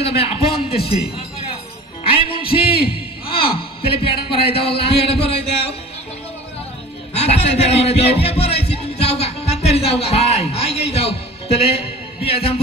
চলে যাবে আপন দেশে আয় মুন্সি তাহলে বিয়াটা করাই দাও আল্লাহ বিয়েটা করাই দাও তাড়াতাড়ি বিয়ে করাই দাও বিয়ে পড়াইছি তুমি যাও গা তাড়াতাড়ি যাও গা ভাই আই গই যাও তাহলে বিয়া জাম